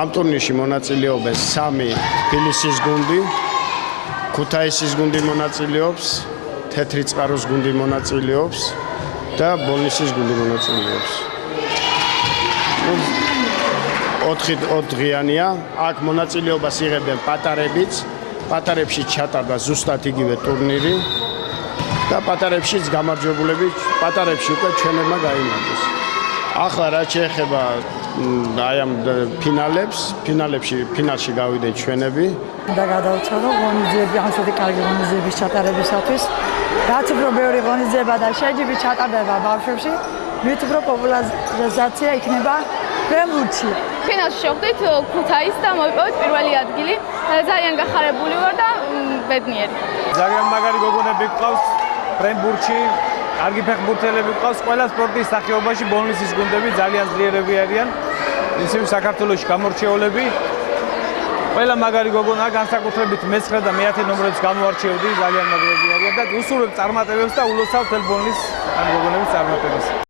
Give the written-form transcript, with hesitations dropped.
ამ ტურნირში მონაწილეობენ 3 თბილისის გუნდი, ქუთაისის გუნდი მონაწილეობს, თეთრი წყაროს გუნდი მონაწილეობს და ბოლნისის გუნდი მონაწილეობს. 4 დღიანია, აქ მონაწილეობას იღებენ პატარებიც, პატარებში ჩატარდა ზუსტად იგივე ტურნირი და პატარებშიც გამარჯვებულები პატარებში უკვე ჩვენებმა გაიმარჯვეს. ახლა რაც შეეხება აი ამ ფინალში გავიდნენ ჩვენები. და გადავწყვეტ ღონისძიები, ამასოთი კარგი ღონისძიების ჩატარებისათვის. რაც უფრო ბევრი ღონისძიება და შეჯიბი ჩატარდება ბავშვებში, მით უფრო პოპულარიზაცია იქნება ფრენბურთში. ფინალში შევხვდით ქუთაისს და მოვიპოვეთ პირველი ადგილი. ძალიან გახარებული ვარ და ბედნიერი. ძალიან მაგარი გოგონები გყავს ფრენბურთში. კარგი ფეხბურთელები გყავს ყველა სპორტის სახეობაში, ბოლნისის გუნდები ძალიან ძლიერები არიან. ისევ საქართველოში გამორჩეულები. ყველა მაგარი გოგონა, განსაკუთრებით მე-9 და მე-10 ნომრებს გამოარჩევდი, ძალიან მაგრები არიან და უსურვებ წარმატებებს და ულოცავ თელ ბოლნის ამ გოგონების წარმატებას.